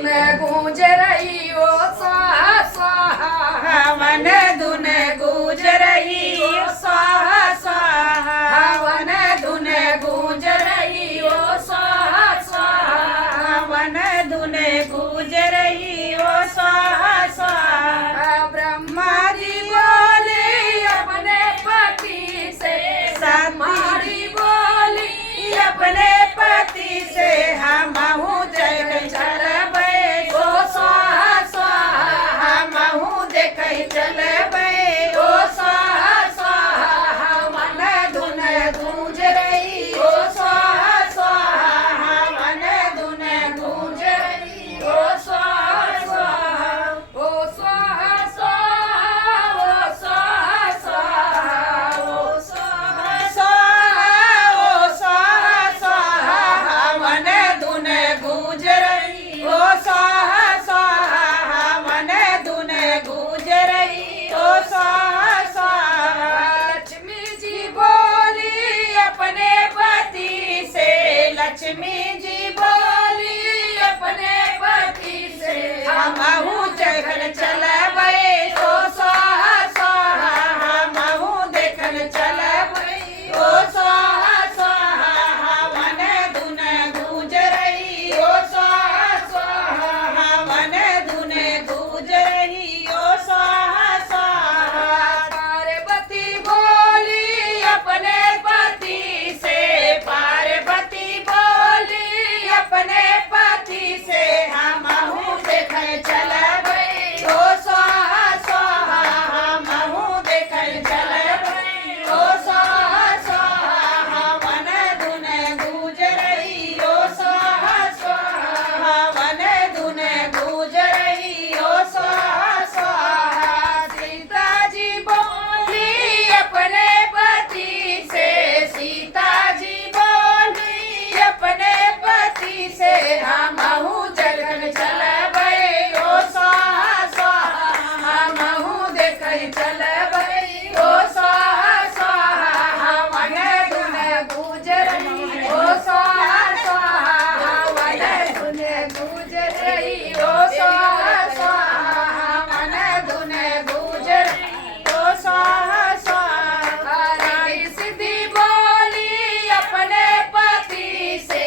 धुन गूंज रही ओ स्वाहा स्वाहा, हवन धुन गूंज रही ओ स्वाहा स्वाहा, हवन धुन गूंज रही ओ स्वाहा स्वाहा, हवन धुन गूंज रही ओ स्वाहा स्वाहा। ब्रह्मा जी बोले अपने पति से, मारी बोली अपने पति से, हमहु जग चलबै ओ स्वाहा स्वाहा, हमहु देखै चलबै ओ स्वाहा स्वाहा, हवन धुन गूंज रही ओ स्वाहा स्वाहा, हवन धुन गूंज रही ओ स्वाहा स्वाहा, ओ स्वाहा स्वाहा, ओ स्वाहा स्वाहा, ओ स्वाहा स्वाहा ओ स्वाहा स्वाहा, हवन धुन गूंज रही ओ स्वाहा स्वाहा, हवन धुन गूंज रही ओ स्वाहा स्वाहा। लक्ष्मी जी बोली अपने पति से, लक्ष्मी जी बोली अपने पति से, हमहु जगन चलबै ओ स्वाहा स्वाहा, हमहु देखन चलबै ओ स्वाहा स्वाहा, हवन धुन गूंज रही ओ स्वाहा स्वाहा, हवन धुन गूंज रही ओ स्वाहा स्वाहा। पार्वती बोली अपने पति से, पार्वती बोली अपने पति से, हमहु देखै चलबै ओ स्वाहा स्वाहा, हमहु देखै चलबै ओ स्वाहा स्वाहा, हवन धुन गूंज रही ओ स्वाहा स्वाहा, हवन धुन गूंज रही ओ स्वाहा स्वाहा। सीता जी बोली अपने पति से, सीता जी बोली अपने पति से, हमहु जगन चलबै ओ स्वाहा स्वाहा, हमहु देखै चलबै ओ स्वाहा स्वाहा, हवन धुन गूंज रही ओ स्वाहा स्वाहा, हवन धुन गूंज रही ओ स्वाहा स्वाहा, हवन धुन गूंज रही ओ स्वाहा स्वाहा। रिद्धि सिद्धि बोली अपने पति से,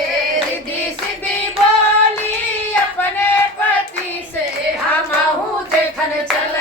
रिद्धि सिद्धि बोली अपने पति से, हमहु देखन चल